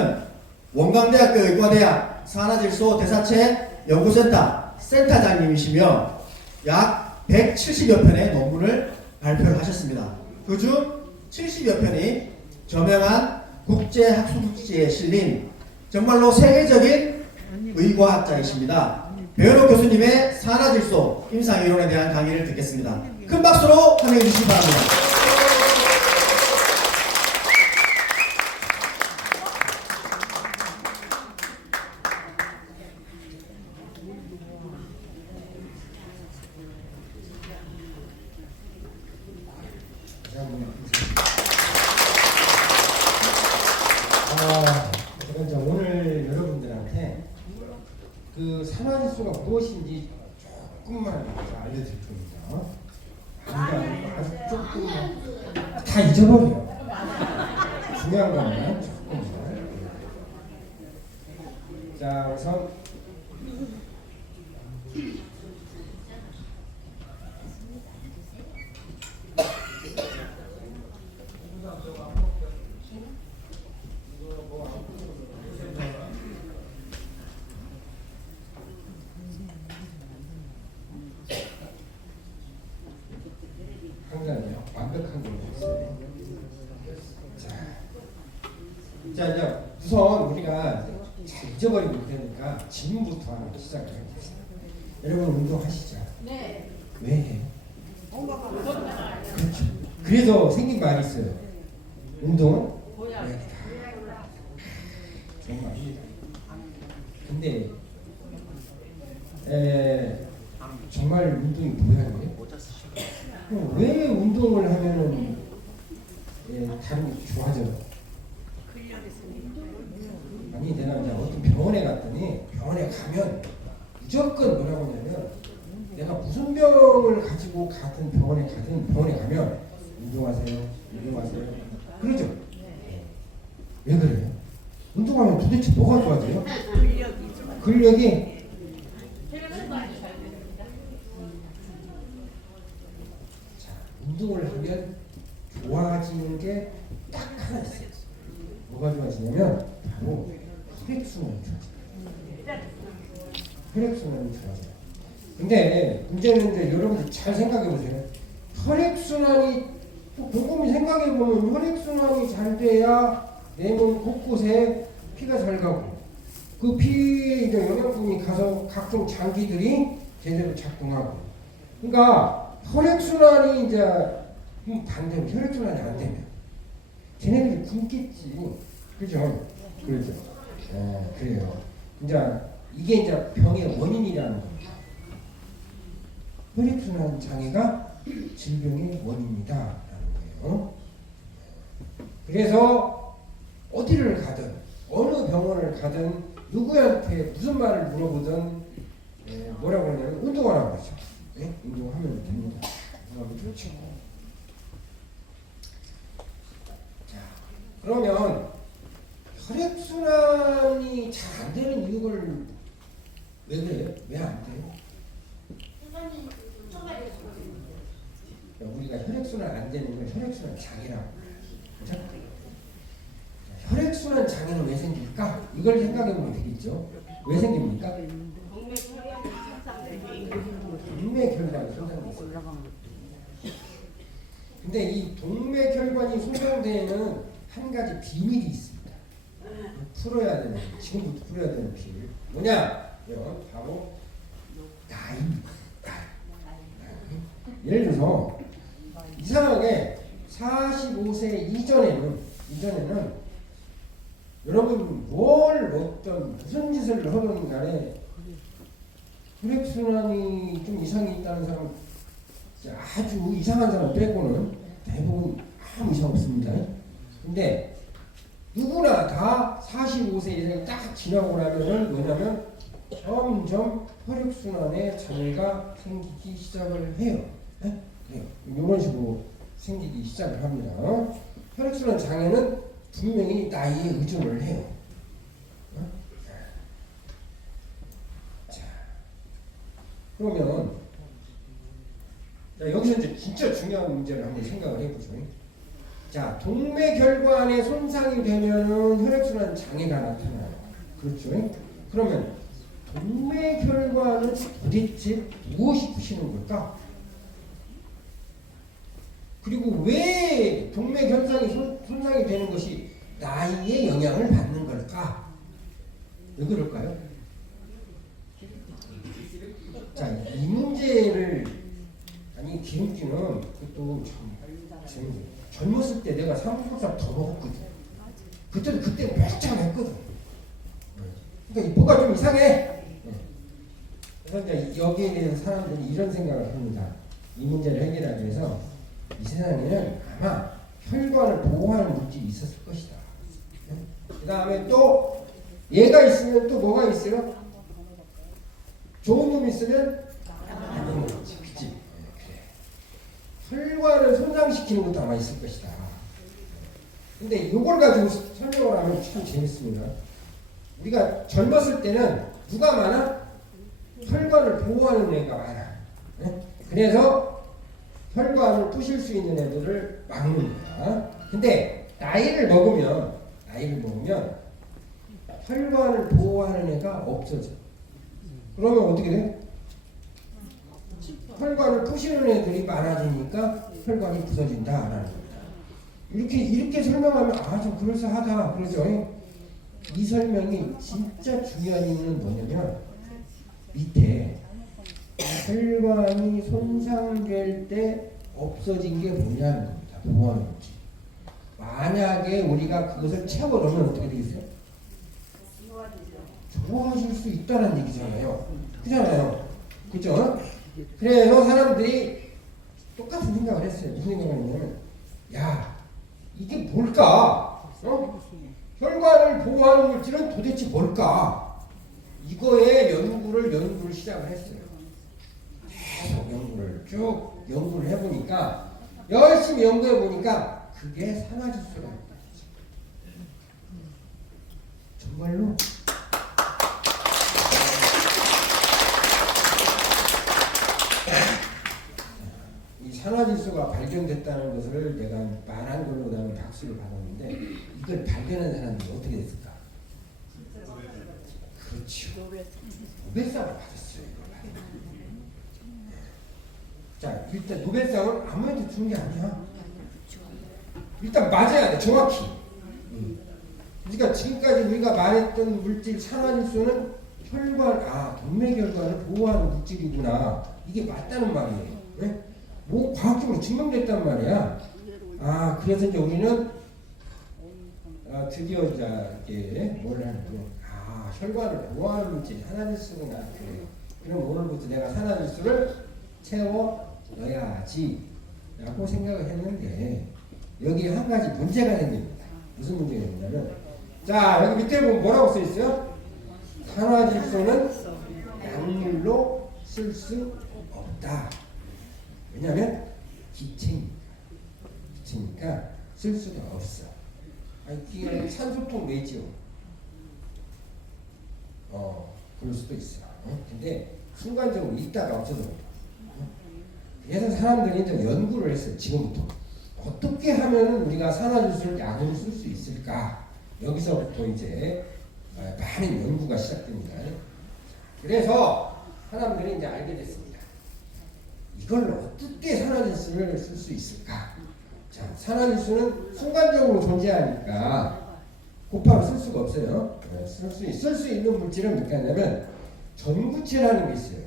분은 원광대학교 의과대학 산화질소 대사체 연구센터 센터장님이시며 약 170여 편의 논문을 발표를 하셨습니다. 그중 70여 편이 저명한 국제학술지에 실린 정말로 세계적인 의과학자이십니다. 배현옥 교수님의 산화질소 임상이론에 대한 강의를 듣겠습니다. 큰 박수로 환영해 주시기 바랍니다. 제가 이제 오늘 여러분들한테 그 산화질소가 무엇인지 조금만 알려드릴 겁니다. 아주 조금만 다 잊어버려요. 중요한 것만 조금만. 자, 우선 항상 완벽한 걸 했어요. 자, 이제 우선 우리가 잘 잊어버리면 못 되니까 질문부터 하나 시작을 해봅시다. 여러분 운동하시죠? 네. 왜 해요? 그렇죠. 그래서 생긴 말이 있어요. 운동은 보약이다. 좋은 말입니다. 근데 정말 운동이 보약이에요? 왜 운동을 하면은 다른 게 좋아져요? 아니 내가 이제 어떤 병원에 갔더니 병원에 가면 무조건 뭐라고 하냐면 내가 무슨 병을 가지고 가든 병원에 가면 운동하세요 그러죠. 왜 그래요? 운동하면 도대체 뭐가 좋아져요? 근력이 운동을 하면 좋아지는 게 딱 하나 있어요. 뭐가 좋아지냐면 바로 혈액순환이 좋아져요. 혈액순환이 좋아져요. 근데 문제는 이제 여러분들 잘 생각해 보세요. 혈액순환이 또 곰곰이 생각해 보면 혈액순환이 잘 돼야 내 몸 곳곳에 피가 잘 가고 그 피에 이제 영양분이 가서 각종 장기들이 제대로 작동하고. 그러니까 혈액순환이 이제 반대로 혈액순환이 안 되면 걔네들이 굶겠지. 그죠? 그렇죠. 그래요. 이제 이게 이제 병의 원인이라는 겁니다. 혈액순환 장애가 질병의 원인이다라는 거예요. 그래서 어디를 가든 어느 병원을 가든 누구한테 무슨 말을 물어보든 뭐라고 하냐면 운동하라고 하죠. 네? 운동하면 됩니다. 운동하면 좋죠. 자, 그러면 혈액순환이 잘 안 되는 이유를 왜 그래요? 왜 안 돼요? 우리가 혈액순환 안 되는 건 혈액순환 장애라고. 그렇죠? 혈액순환 장애는 왜 생길까? 이걸 생각해 보면 되겠죠. 왜 생깁니까? 동맥혈관이 손상됐어요. 근데 이 동맥혈관이 손상되는 한 가지 비밀이 있습니다. 풀어야 되는, 지금부터 풀어야 되는 비밀. 뭐냐? 바로 나이입니다. 예를 들어서 이상하게 45세 이전에는 여러분 뭘 먹든 무슨 짓을 하든 간에 혈액순환이 좀 이상이 있다는 사람, 아주 이상한 사람 빼고는 대부분 아무 이상 없습니다. 근데 누구나 다 45세 이상이 딱 지나고 나면은 뭐냐면 점점 혈액순환에 장애가 생기기 시작을 해요. 네? 그래요. 이런 식으로 생기기 시작을 합니다. 혈액순환 장애는 분명히 나이에 의존을 해요. 자, 그러면 자, 여기서 이제 진짜 중요한 문제를 한번 생각을 해보죠. 자, 동맥혈관에 손상이 되면은 혈액순환 장애가 나타나요. 그렇죠? 그러면 동맥혈관은 도대체 무엇이 부시는 걸까? 그리고 왜 동맥혈관이 손상이 되는 것이 나이에 영향을 받는 걸까? 왜 그럴까요? 자, 이 문제를 아니 기름기는 그것도 참 젊었을 때 내가 삼겹살 더 먹었거든. 그때 멀쩡했거든. 그러니까 뭐가 좀 이상해. 그래서 이제 여기에 대해서 사람들이 이런 생각을 합니다. 이 문제를 해결하기 위해서 이 세상에는 아마 혈관을 보호하는 물질이 있었을 것이다. 그 다음에 또 얘가 있으면 또 뭐가 있어요? 좋은 놈이 있으면 나쁜 놈이 있지. 그치? 그래. 혈관을 손상시키는 것도 아마 있을 것이다. 근데 이걸 가지고 설명을 하면 참 재밌습니다. 우리가 젊었을 때는 누가 많아? 혈관을 보호하는 애가 많아. 네? 그래서 혈관을 부실 수 있는 애들을 막는 거야. 근데 나이를 먹으면 혈관을 보호하는 애가 없어져. 그러면 어떻게 돼? 혈관을 부시는 애들이 많아지니까 혈관이 부서진다라는 거야. 이렇게 설명하면 좀 그럴싸하다 그러죠. 이 설명이 진짜 중요한 이유는 뭐냐면 밑에 혈관이 손상될 때 없어진 게 뭐냐는 겁니다. 보호하는 거지. 만약에 우리가 그것을 채워넣으면 어떻게 되겠어요? 좋아질 수 있다는 얘기잖아요. 그잖아요. 그죠? 그래서 사람들이 똑같은 생각을 했어요. 무슨 생각을 했냐면 야 이게 뭘까? 혈관을 보호하는 물질은 도대체 뭘까? 이거에 연구를 시작을 했어요. 계속 연구를 해보니까 열심히 연구해보니까 그게 산화질소라는 거죠. 정말로 이 산화질소가 발견됐다는 것을 내가 말한 걸로 나는 박수를 받았는데 이걸 발견한 사람들이 어떻게 됐을까? 그렇죠. 노벨상을 받았어요. 자, 일단 노벨상은 아무한테 주는 게 아니야. 일단 맞아야 돼, 정확히. 그러니까 지금까지 우리가 말했던 물질 산화질소는 동맥혈관을 보호하는 물질이구나. 이게 맞다는 말이에요. 네? 뭐 과학적으로 증명됐단 말이야. 그래서 이제 우리는 드디어 이제 뭐를 하는 거예요? 혈관을 보호하는 물질이 산화질소구나. 그래요. 그럼 오늘부터 내가 산화질소를 채워 넣어야지 라고 생각을 했는데 여기에 한 가지 문제가 생깁니다. 무슨 문제가 있냐면 자 여기 밑에 보면 뭐라고 써 있어요? 산화질소는 약물로 쓸 수 없다. 왜냐하면 기체니까 쓸 수가 없어. 이게 산소통 내지요. 그럴 수도 있어. 근데 순간적으로 있다가 없어져. 그래서 사람들이 이제 연구를 했어요. 지금부터 어떻게 하면 우리가 산화질소를 약으로 쓸 수 있을까? 여기서부터 이제 많은 연구가 시작됩니다. 그래서 사람들이 이제 알게 됐습니다. 이걸 어떻게 산화질소를 쓸 수 있을까? 자, 산화질소는 순간적으로 존재하니까 곱하기 쓸 수가 없어요. 쓸 수 있는 물질은 몇 가지냐면 전구체라는 게 있어요.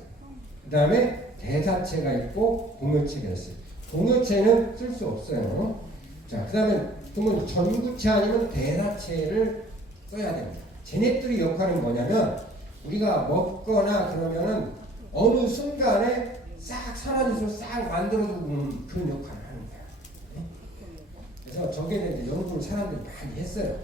그 다음에 대사체가 있고 공유체가 있어요. 공유체는 쓸 수 없어요. 자, 그 다음에 그러면 전구체 아니면 대사체를 써야 됩니다. 쟤네들의 역할은 뭐냐면 우리가 먹거나 그러면은 어느 순간에 싹 산화질소 싹 만들어주는 그런 역할을 하는 거야. 그래서 저기에 대해 연구를 사람들이 많이 했어요.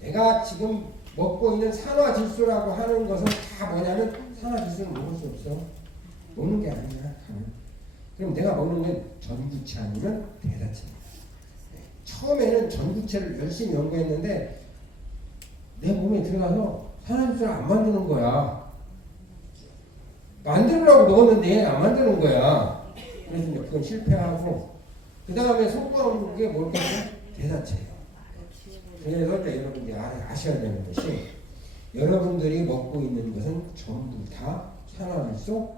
내가 지금 먹고 있는 산화질소라고 하는 것은 다 뭐냐면 산화질소는 먹을 수 없어. 먹는 게 아니야. 그럼 내가 먹는 게 전구체 아니면 대사체입니다. 처음에는 전구체를 열심히 연구했는데 내 몸에 들어가서 산화질소를 안 만드는 거야. 만들으라고 넣었는데 안 만드는 거야. 그래서 이제 그건 실패하고 그 다음에 속과 없는 게 뭘까요? 대사체예요. 그래서 이제 여러분들이 아셔야 되는 것이 여러분들이 먹고 있는 것은 전부 다 산화질소를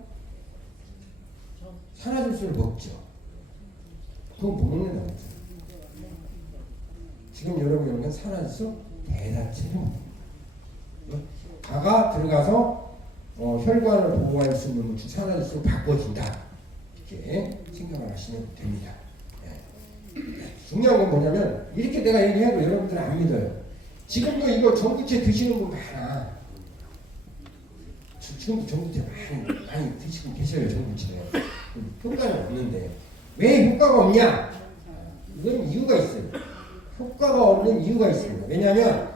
먹죠. 그거 못 먹는다는 거죠. 지금 여러분이 먹는 산화질소 대사체를 먹는 거예요. 가가 들어가서 혈관을 보호할 수 있는 산화질소로 바꿔진다. 이렇게 생각을 하시면 됩니다. 중요한 건 뭐냐면 이렇게 내가 얘기해도 여러분들은 안 믿어요. 지금도 이거 전구체 드시는 분 많아. 지금도 전구체 많이 드시고 계셔요. 전구체 효과는 없는데 왜 효과가 없냐? 이건 이유가 있어요. 효과가 없는 이유가 있습니다. 왜냐하면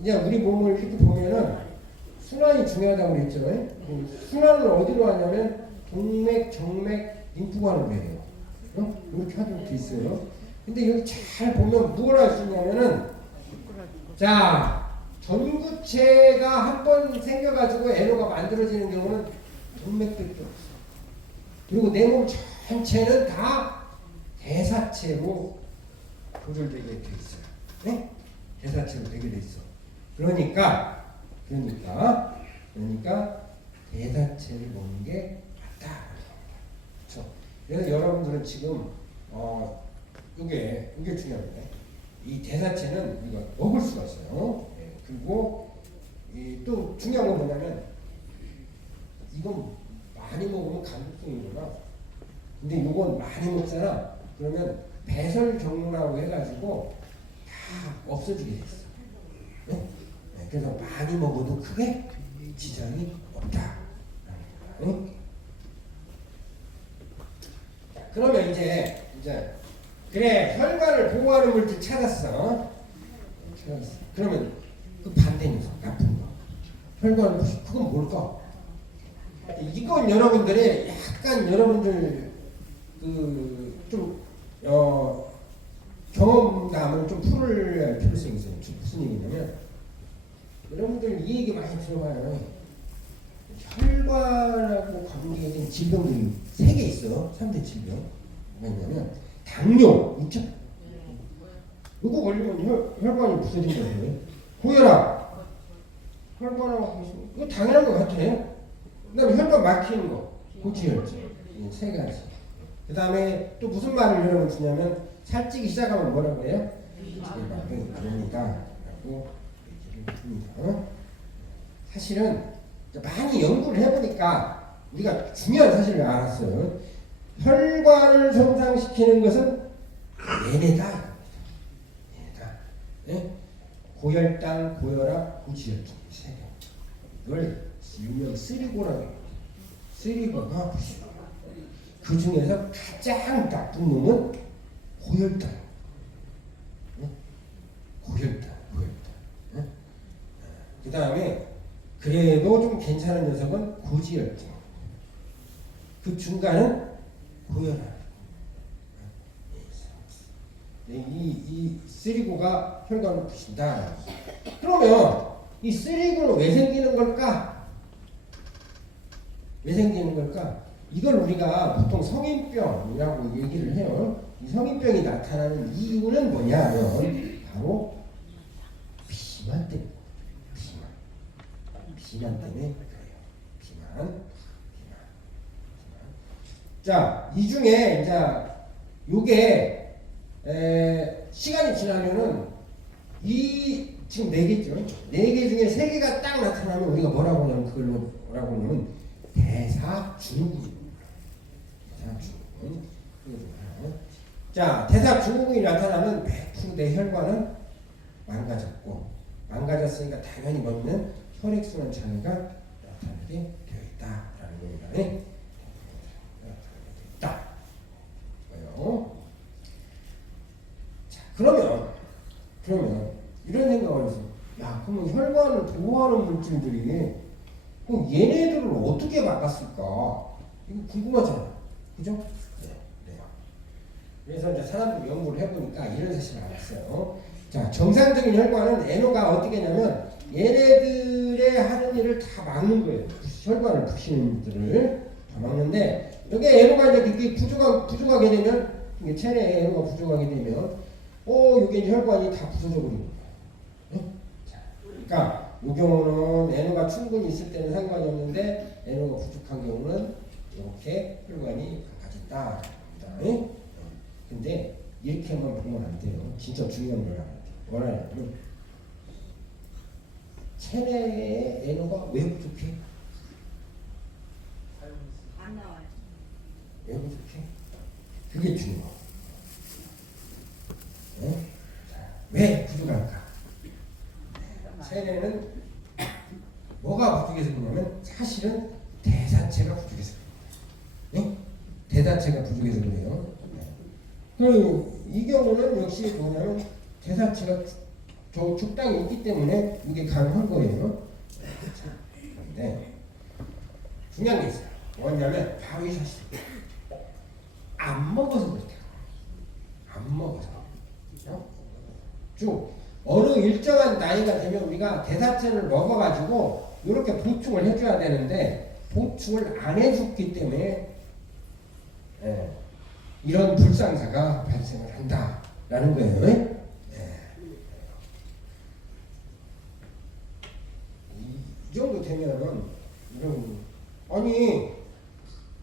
이제 우리 몸을 이렇게 보면은 순환이 중요하다고 그랬죠. 순환을 어디로 하냐면 동맥, 정맥, 림프관으로 해요. 이렇게 하도록 돼 있어요. 근데 여기 잘 보면 뭘 할 수 있냐면은 자 전구체가 한 번 생겨가지고 에너가 만들어지는 경우는 동맥밖에 없어. 그리고 내 몸 전체는 다 대사체로 조절되게 돼 있어요. 네? 대사체로 되게 돼 있어. 그러니까 대사체를 먹는 게 맞다. 그렇죠? 그래서 여러분들은 지금 이게 중요합니다. 이 대사체는 우리가 먹을 수가 있어요. 네. 그리고 또 중요한 건 뭐냐면 이건 많이 먹으면 간독성이구나. 근데 이건 많이 먹잖아. 그러면 배설 경로라고 해가지고 다 없어지게 돼 있어. 네? 네. 그래서 많이 먹어도 크게 지장이 없다. 네? 그러면 이제 그래 혈관을 보호하는 물질 찾았어. 그러면 그 반대 녀석 나쁜 거 혈관을 그건 뭘까? 이건 여러분들이 약간 여러분들 좀 경험담을 좀 풀을 필요성이 있어요. 무슨 얘기냐면 여러분들 이 얘기 많이 들어봐요. 혈관하고 관계된 질병들이 3개 있어요. 3대 질병. 뭐가 있냐면 당뇨 있죠? 이거 걸리면 혈관이 부서진다고요. 고혈압 혈관하고 이거 당연한 것 같아요. 그 다음에 혈관 막히는 거 고지혈증 3가지. 그 다음에 또 무슨 말을 여러분 쓰냐면 살찌기 시작하면 뭐라고 해요? 이게 그러니까 라고 얘기를 합니다. 사실은 많이 연구를 해보니까 우리가 중요한 사실을 알았어요. 혈관을 손상시키는 것은 얘네다. 네? 고혈당, 고혈압, 고지혈증 3개. 이걸 일명 쓰리고라고 해요. 쓰리고가 그 중에서 가장 나쁜 놈은 고혈당. 네? 고혈당. 네? 그 다음에 그래도 좀 괜찮은 녀석은 고지혈증. 그 중간은 고혈압. 이 쓰리고가 혈관을 부신다. 그러면 이 쓰리고는 왜 생기는 걸까? 왜 생기는 걸까? 이걸 우리가 보통 성인병이라고 얘기를 해요. 이 성인병이 나타나는 이유는 뭐냐면 바로 비만 때문에. 비만 때문에 그래요. 비만. 자, 이 중에 이제 요게 시간이 지나면은 이 지금 4개죠. 4개 중에 3개가 딱 나타나면 우리가 뭐라고 하냐면 그걸 뭐라고 하냐면 대사증후군. 자, 대사증후군이 나타나면 100% 내 혈관은 망가졌고 망가졌으니까 당연히 먹는 혈액순환 장애가 나타나게 되어 있다라는 겁니다. 네? 있다. 그러면 이런 생각을 해서 야 그러면 혈관을 보호하는 물질들이 그럼 얘네들을 어떻게 막았을까? 이거 궁금하잖아요. 그죠? 네. 그래서 이제 사람들이 연구를 해보니까 이런 사실을 알았어요. 자, 정상적인 혈관은 에너가 어떻게 하냐면 얘네들의 하는 일을 다 막는 거예요. 혈관을 부시는 일들을 다 막는데 여기 에너가 이제 이렇게 부족하게 되면 이게 체내에 에너가 부족하게 되면 이게 이제 혈관이 다 부서져 버리는 거예요. 응? 자, 그러니까 이 경우는 에너가 충분히 있을 때는 상관이 없는데 에너가 부족한 경우는 이렇게 혈관이 강아진다. 응? 근데 이렇게만 보면 안 돼요. 진짜 중요한 걸 알아야 돼요. 뭐라냐면 체내에 에너가 왜 부족해? 안 나와요. 왜 부족해? 그게 중요해요. 네? 왜 부족할까? 체내는 뭐가 부족해서 그러냐면 사실은 대사체가 부족해서 그래요. 네? 대사체가 부족해서 그래요. 이 경우는 역시 뭐냐면 대사체가 적당히 있기 때문에 이게 가능한 거예요. 그런데 중요한 게 있어요. 뭐냐면 바로 이 사실. 안 먹어서 그렇대요. 안 먹어서. 쭉 어느 일정한 나이가 되면 우리가 대사체를 먹어가지고 이렇게 보충을 해줘야 되는데 보충을 안 해줬기 때문에 이런 불상사가 발생을 한다라는 거예요. 이 정도 되면은 아니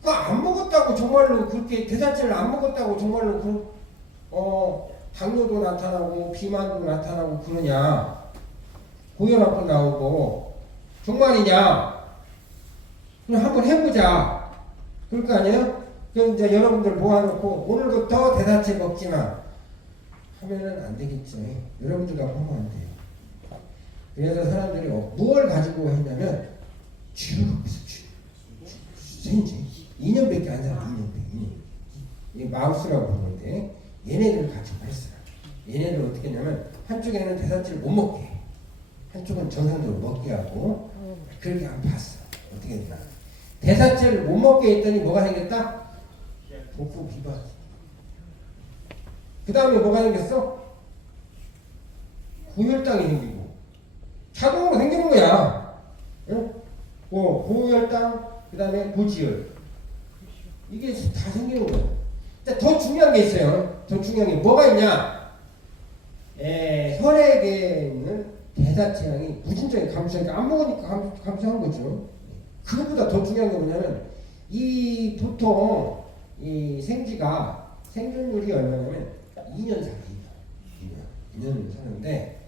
안 먹었다고 정말로 그렇게 대사체를 안 먹었다고 정말로 당뇨도 나타나고 비만도 나타나고 그러냐 고혈압도 나오고 정말이냐 그냥 한번 해보자 그럴 거 아니에요? 그럼 이제 여러분들 모아놓고 오늘부터 대사체 먹지마 하면은 안 되겠죠. 여러분들과 하면 안 돼요. 그래서 사람들이 무엇을 가지고 했냐면 쥐를 갖고 있어. 쥐. 2년밖에 안 살아. 2년. 이 마우스라고 부르는데 얘네들을 가지고 했어요. 얘네들 어떻게 했냐면 한쪽에는 대사체를 못 먹게 해. 한쪽은 정상적으로 먹게 하고 그렇게 한번 봤어. 어떻게 했나. 대사체를 못 먹게 했더니 뭐가 생겼다? 복부 비만. 그 다음에 뭐가 생겼어? 고혈당이 생기고 자동으로 생기는 거야. 응? 고혈당, 그 다음에 고지혈. 이게 다 생기는 거예요. 더 중요한 게 있어요. 더 중요한 게 뭐가 있냐? 혈액에 있는 대사체량이 무진장에 감소하니까 안 먹으니까 감소한 거죠. 그것보다 더 중요한 게 뭐냐면 이 보통 이 생쥐가 생존율이 얼마냐면 2년 살아요. 2년 사는데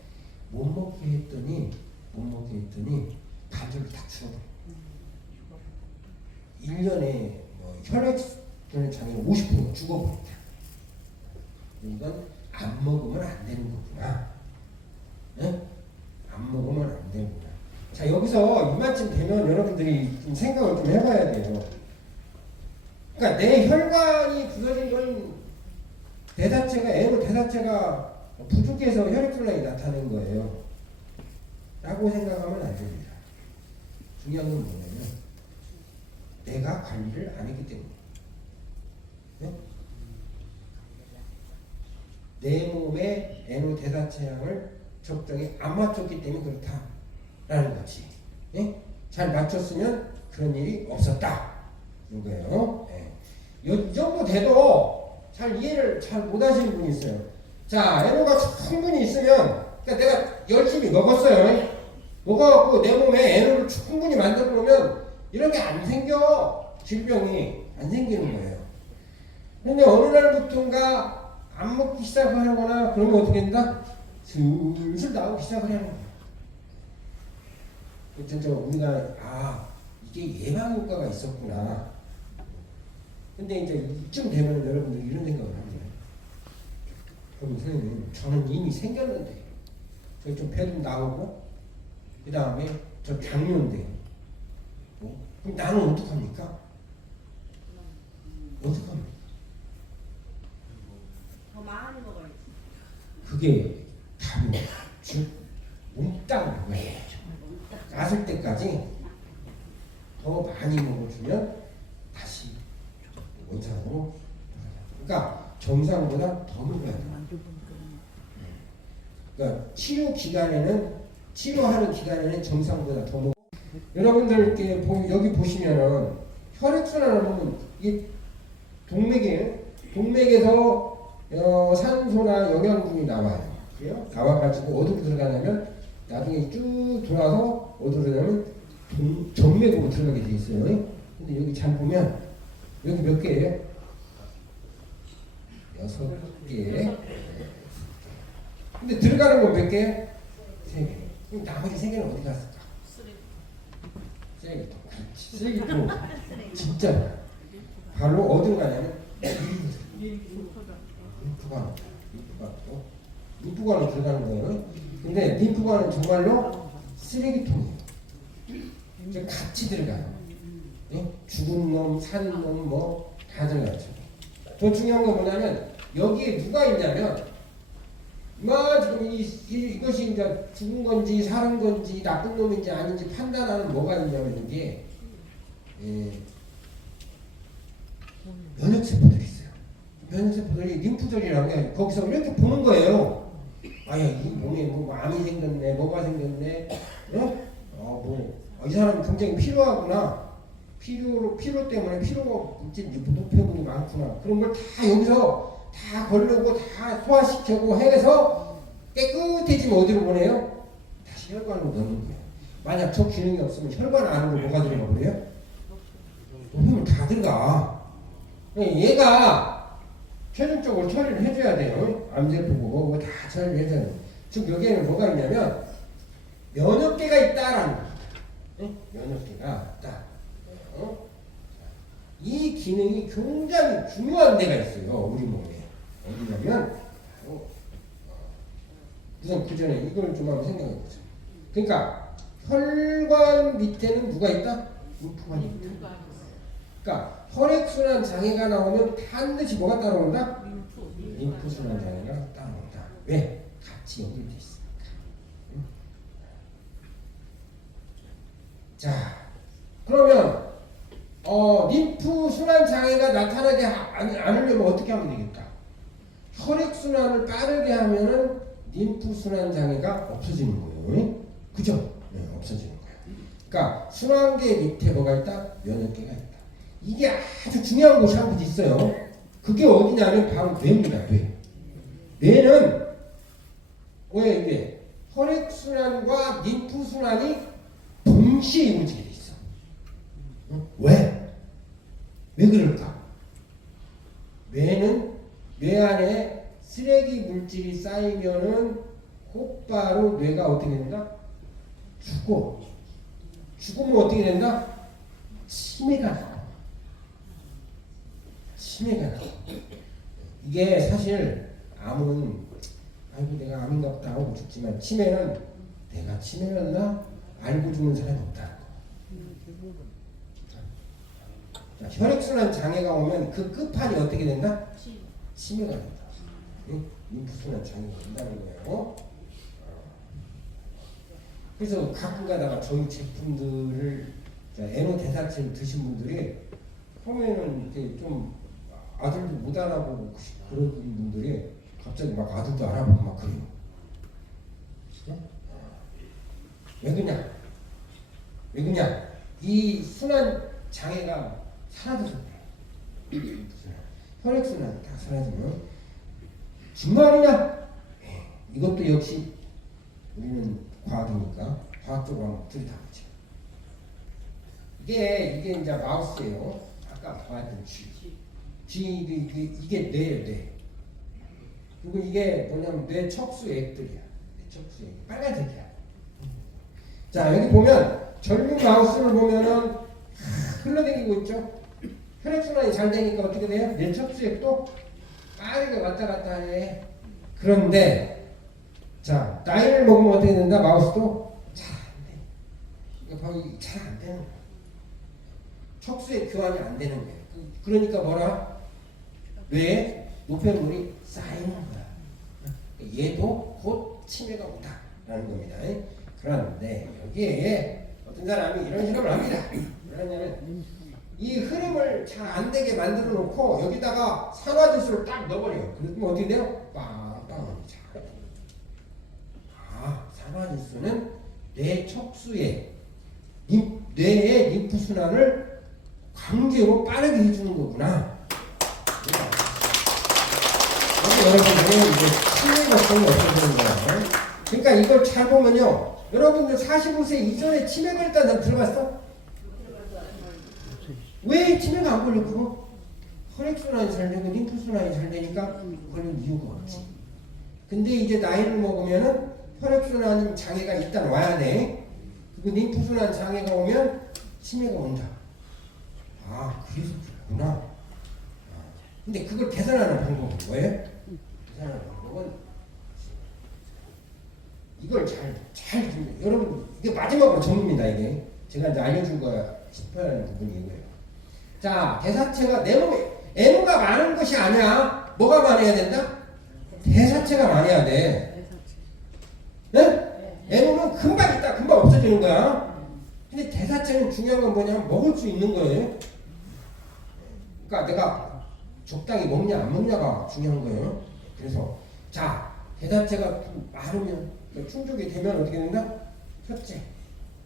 못 먹게 했더니 반절로 다 죽어버려요. 1년에 혈액순환 장애 50%가 죽어버린다. 이건 안 먹으면 안 되는 거구나. 네? 안 먹으면 안 되는구나. 자, 여기서 이만쯤 되면 여러분들이 좀 생각을 좀 해봐야 돼요. 그러니까 내 혈관이 부서진 건 대사체가 부족해서 혈액순환이 나타나는 거예요. 라고 생각하면 안 됩니다. 중요한 건 뭐냐면 내가 관리를 안 했기 때문에 네? 내 몸의 에노 대사체량을 적정히 안 맞췄기 때문에 그렇다라는 거지. 네? 잘 맞췄으면 그런 일이 없었다. 이거예요. 네. 이 정도 돼도 잘 이해를 잘 못하시는 분이 있어요. 자, 에노가 충분히 있으면 그러니까 내가 열심히 먹었어요. 먹어갖고 내 몸에 에너를 충분히 만들어 놓으면 이런 게 안 생겨. 질병이 안 생기는 거예요. 근데 어느 날부터인가 안 먹기 시작하거나 그러면 어떻게 된다? 슬슬 나오기 시작을 하는 거예요. 진짜 우리가 이게 예방 효과가 있었구나. 근데 이제 이쯤 되면 여러분들 이런 생각을 합니다. 그럼 선생님 저는 이미 생겼는데 저 좀 배 좀 나오고 그 다음에 저 당뇨인데 그럼 나는 어떡합니까? 어떡합니까? 더 많이 먹어야지. 그게 답입니다. 즉 몽땅 먹어야죠. 나설 때까지 더 많이 먹어주면 다시 원상으로 그러니까 정상보다 더 먹어야 돼요. 그러니까 치료하는 기간에는 정상보다 더 먹고 여러분들 이렇게 여기 보시면은 혈액순환을 보면 이게 동맥이에요. 동맥에서 산소나 영양분이 나와요. 그래요? 나와가지고 어디로 들어가냐면 나중에 쭉 돌아서 어디로 들어가냐면 정맥으로 들어가게 돼 있어요. 근데 여기 잘 보면 여기 몇 개예요? 6개. 근데 들어가는 건 몇 개예요? 3개. 그럼 나머지 3개는 어디 갔을까? 쓰레기통. 쓰레기통. 진짜 바로 어디로 가냐면 림프관으로 들어가는 거예요. 근데 림프관은 정말로 쓰레기통이에요. 이제 같이 들어가요. 예? 죽은 놈, 산 놈, 뭐 다 들어가죠. 더 중요한 건 뭐냐면 여기에 누가 있냐면 지금 이것이 이제 죽은 건지 사는 건지 나쁜 놈인지 아닌지 판단하는 뭐가 있냐면 이게 면역세포들이 있어요. 면역세포들이 림프들이라고 해. 거기서 이렇게 보는 거예요. 아야 이 몸에 뭐 암이 생겼네, 뭐가 생겼네, 이 사람 굉장히 필요하구나. 피로 때문에 피로가 노폐물이 많구나. 그런 걸 다 여기서 다 걸르고 다 소화시키고 해서 깨끗해지면 어디로 보내요? 다시 혈관으로 넣는 거예요. 만약 저 기능이 없으면 혈관 안으로 뭐가 들어가 버려요? 노폐물 다 들어가. 얘가 최종적으로 처리를 해줘야 돼요. 암세포고 뭐 다 처리를 해줘야 돼요. 즉 여기에는 뭐가 있냐면 면역계가 있다라는 거예요. 면역계가 있다. 이 기능이 굉장히 중요한 데가 있어요. 우리 몸에. 어디냐면 우선 그 전에 이걸 좀 한번 생각해 보세요. 그러니까 혈관 밑에는 누가 있다? 림프관이 있다. 그러니까 혈액순환 장애가 나오면 반드시 뭐가 따라온다? 림프순환 장애가 따라온다. 왜? 같이 연결돼 있으니까. 자, 그러면 림프순환 장애가 나타나지 않으려면 어떻게 하면 되겠다? 혈액순환을 빠르게 하면은 림프순환 장애가 없어지는 거예요. 그죠? 네, 없어지는 거예요. 그러니까 순환계 밑에 뭐가 있다? 면역계가 있다. 이게 아주 중요한 곳이 한 곳 있어요. 그게 어디냐면 바로 뇌입니다. 뇌는 왜 이게 혈액순환과 림프순환이 동시에 이루어지게 돼 있어. 왜? 왜 그럴까? 뇌는 뇌 안에 쓰레기 물질이 쌓이면은 곧바로 뇌가 어떻게 된다? 죽으면 어떻게 된다? 치매가 나. 이게 사실 암은 아이고 내가 암인가 보다 하고 죽지만 치매는 내가 치매였나? 알고 죽는 사람이 없다. 자, 혈액순환 장애가 오면 그 끝판이 어떻게 된다? 치매가 된다. 림프순환 장애가 된다는 거예요. 그래서 가끔 가다가 저희 제품들을 에노 대사체를 드신 분들이 처음에는 이렇게 좀 아들도 못 알아보고 그런 분들이 갑자기 막 아들도 알아보고 막 그래요. 왜 그러냐? 이 순환 장애가 사라져서 그래요. 혈액순환이 다 사라지면 정말이냐? 이것도 역시 우리는 과학이니까 과학적으로 한번 들여다보죠. 이게 이제 마우스예요. 아까 봤던 이게 뇌예요, 뇌. 그리고 이게 뭐냐면 뇌 척수액들이야. 뇌 척수액 빨간색이야. 자 여기 보면 전류 마우스를 보면은 흘러다니고 있죠. 혈액순환이 잘 되니까 어떻게 돼요? 뇌 척수액도 빠르게 왔다 갔다 해. 그런데 자 나이를 먹으면 어떻게 된다? 마우스도 잘 안 돼. 이거 거의 잘 안 되는 거야. 척수액 교환이 안 되는 거예요. 그러니까 뭐라? 뇌에 노폐물이 쌓이는 거야. 얘도 곧 치매가 온다라는 겁니다. 그런데 여기에 어떤 사람이 이런 실험을 합니다. 뭐냐면 이 흐름을 잘 안 되게 만들어 놓고 여기다가 산화질소를 딱 넣어버려요. 그러면 어떻게 돼요? 빵빵 잘. 산화질소는 뇌 척수에 뇌의 림프순환을 강제로 빠르게 해주는 거구나. 여러분들은 이제 치매 걱정이 없어지는 거예요. 그러니까 이걸 잘 보면요. 여러분들 45세 이전에 치매 걸렸다는 사람 들어봤어? 왜 치매가 안 걸려 그거? 혈액순환이 잘 되고 림프순환이 잘 되니까 걸릴 이유가 없지. 근데 이제 나이를 먹으면은 혈액순환 장애가 일단 와야 돼. 그리고 림프순환 장애가 오면 치매가 온다. 아, 그래서 그렇구나. 아, 근데 그걸 개선하는 방법은 뭐예요? 개선하는 방법은 이걸 여러분 이게 마지막으로 전부입니다. 이게 제가 이제 알려준 거야 싶어하는 부분이 이거예요. 자, 대사체가 내 몸에 애무가 많은 것이 아니야. 뭐가 많아야 된다? 대사체가 많아야 돼. 네? 애무는 금방 있다 금방 없어지는 거야. 근데 대사체는 중요한 건 뭐냐면 먹을 수 있는 거예요. 그러니까 내가 적당히 먹냐 안 먹냐가 중요한 거예요. 그래서 자, 대사체가 많으면 충족이 되면 어떻게 된다? 첫째,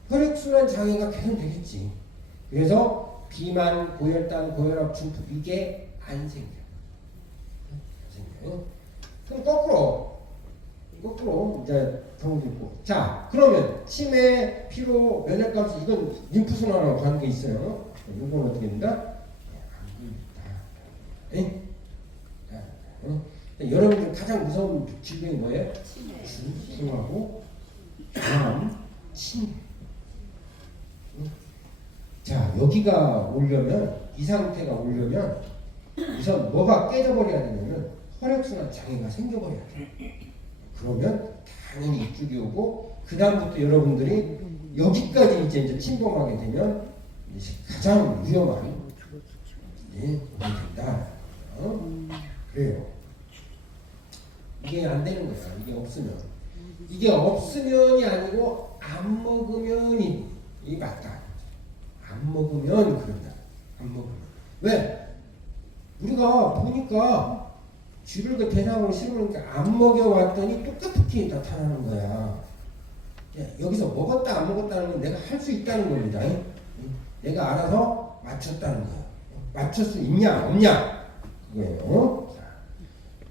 혈액순환 장애가 개선되겠지. 그래서 비만, 고혈당, 고혈압, 중풍 이게 안 생겨. 그럼 거꾸로 이제 경우도 있고. 자, 그러면 치매, 피로, 면역감소 이건 림프순환하고 관계 있어요. 이건 어떻게 된다? 안 된다. 여러분들 가장 무서운 질병이 뭐예요? 중풍하고 암, 치매. 자, 여기가 오려면 이 상태가 오려면 우선 뭐가 깨져버려야 되냐면 혈액순환 장애가 생겨버려야 돼. 그러면 당연히 이쪽이 오고 그 다음부터 여러분들이 여기까지 이제 침범하게 되면 이제 가장 위험한 일이 된다. 그래요. 이게 안 되는 거야. 이게 없으면이 아니고 안 먹으면이 맞다. 안 먹으면 그런다. 안 먹으면. 왜? 우리가 보니까 쥐를 그 대상으로 심으니까 안 먹여왔더니 똑같이 나타나는 거야. 여기서 먹었다 안 먹었다는 건 내가 할 수 있다는 겁니다. 내가 알아서 맞췄다는 거야. 맞출 수 있냐 없냐 그거예요.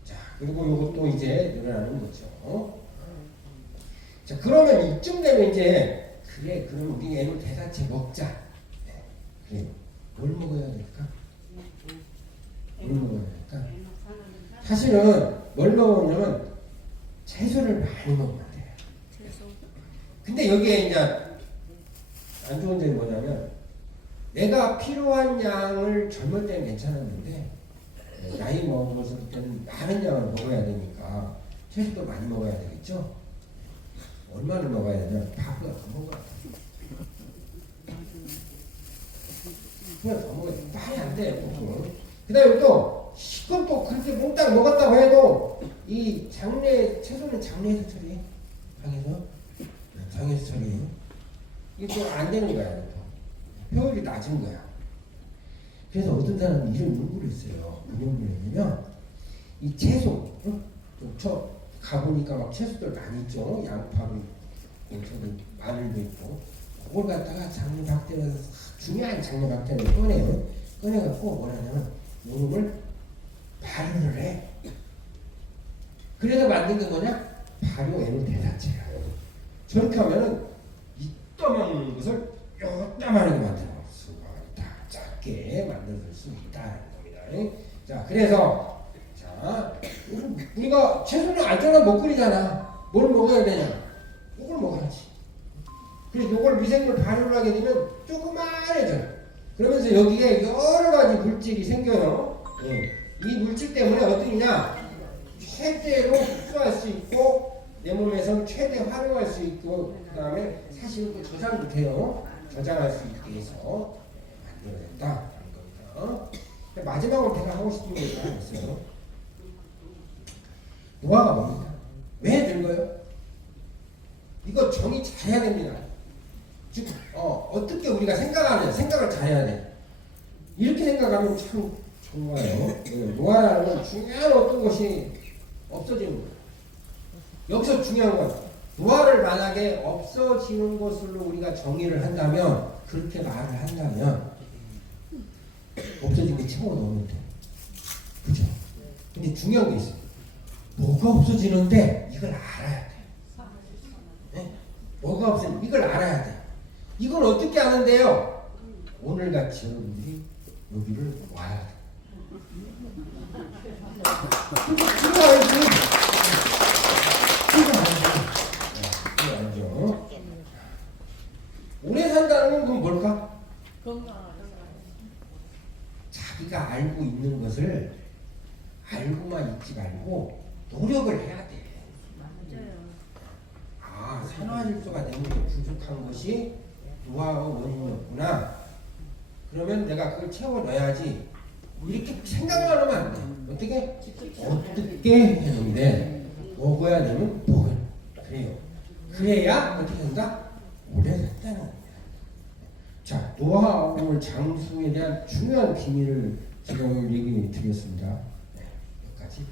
자, 그리고 이것도 이제 늘어나는 거죠. 자, 그러면 이쯤 되면 이제 그래 그럼 우리 애는 대사체 먹자. 그래. 뭘 먹어야 될까? 뭘 먹어야 될까? 사실은 뭘 먹으냐면 채소를 많이 먹으면 돼요. 근데 여기에 이제 안 좋은 점이 뭐냐면 내가 필요한 양을 젊을 때는 괜찮았는데 나이 먹어서 때는 많은 양을 먹어야 되니까 채소도 많이 먹어야 되겠죠? 얼마를 먹어야 되냐? 밥을 안 먹어야 돼. 그냥 다 먹어야 돼. 많이 안 돼. 그 다음에 또 시컷 또 그렇게 몽땅 먹었다고 해도 이 장내 채소는 장내에서 처리해. 장에서 처리해. 이게 또 안 되는 거야. 효율이 낮은 거야. 그래서 어떤 사람은 이런 연구를 했어요. 무슨 연구를 했냐면 이 채소, 저 가보니까 막 채소들 많이 있죠. 양파도 있고, 마늘도 있고. 그걸 갖다가 장내 박테리아에서 중요한 장내 박테리아를 꺼내요. 꺼내갖고 뭐라냐면 요놈을 발효를 해. 그래서 만든 게 뭐냐? 발효 애는 대사체야. 저렇게 하면은 이따만한 것을 요따만하게 만들 수가 있다. 작게 만들 수 있다는 겁니다. 자, 그래서 자 우리가 채소는 알잖아 못 끓이잖아. 뭘 먹어야 되냐? 이걸 먹어야지. 그래서 이걸 미생물 발효를 하게 되면 조그만해져요. 그러면서 여기에 여러 가지 물질이 생겨요. 이 물질 때문에 어떠냐? 최대로 흡수할 수 있고 내 몸에서 최대 활용할 수 있고 그 다음에 사실 그 저장도 돼요. 저장할 수 있게 해서 만들어냈다는 겁니다. 마지막으로 제가 하고 싶은 얘기가 하나 있어요. 노화가 뭡니까? 왜 늙어요? 이거 정의 잘해야 됩니다. 즉 어떻게 우리가 생각을 잘해야 돼. 이렇게 생각하면 참 좋아요. 노화라는 건 중요한 어떤 것이 없어지는 거예요. 여기서 중요한 건 노화를 만약에 없어지는 것으로 우리가 정의를 한다면 그렇게 말을 한다면 없어진 게 채워 넣으면 돼. 그죠? 근데 중요한 게 있어요. 뭐가 없어지는데 이걸 알아야 돼. 네? 뭐가 없어지는 이걸 알아야 돼. 이걸 어떻게 아는데요? 오늘같이 여러분들이 여기를 와야 돼. 그거 알지? 그거 알죠? 오래 산다는 건 뭘까? 자기가 알고 있는 것을 알고만 있지 말고 노력을 해야 돼. 아, 산화질소가 내물에 부족한 것이 노화의 원인이었구나. 그러면 내가 그걸 채워 넣어야지. 이렇게 생각만 하면 안 돼. 어떻게 했는데 먹어야 되면 먹어요. 그래요. 그래야 어떻게 된다? 오래 산다는 겁니다. 자, 노화물 장수에 대한 중요한 비밀을 지금 얘기 드리겠습니다. 네, 여기까지.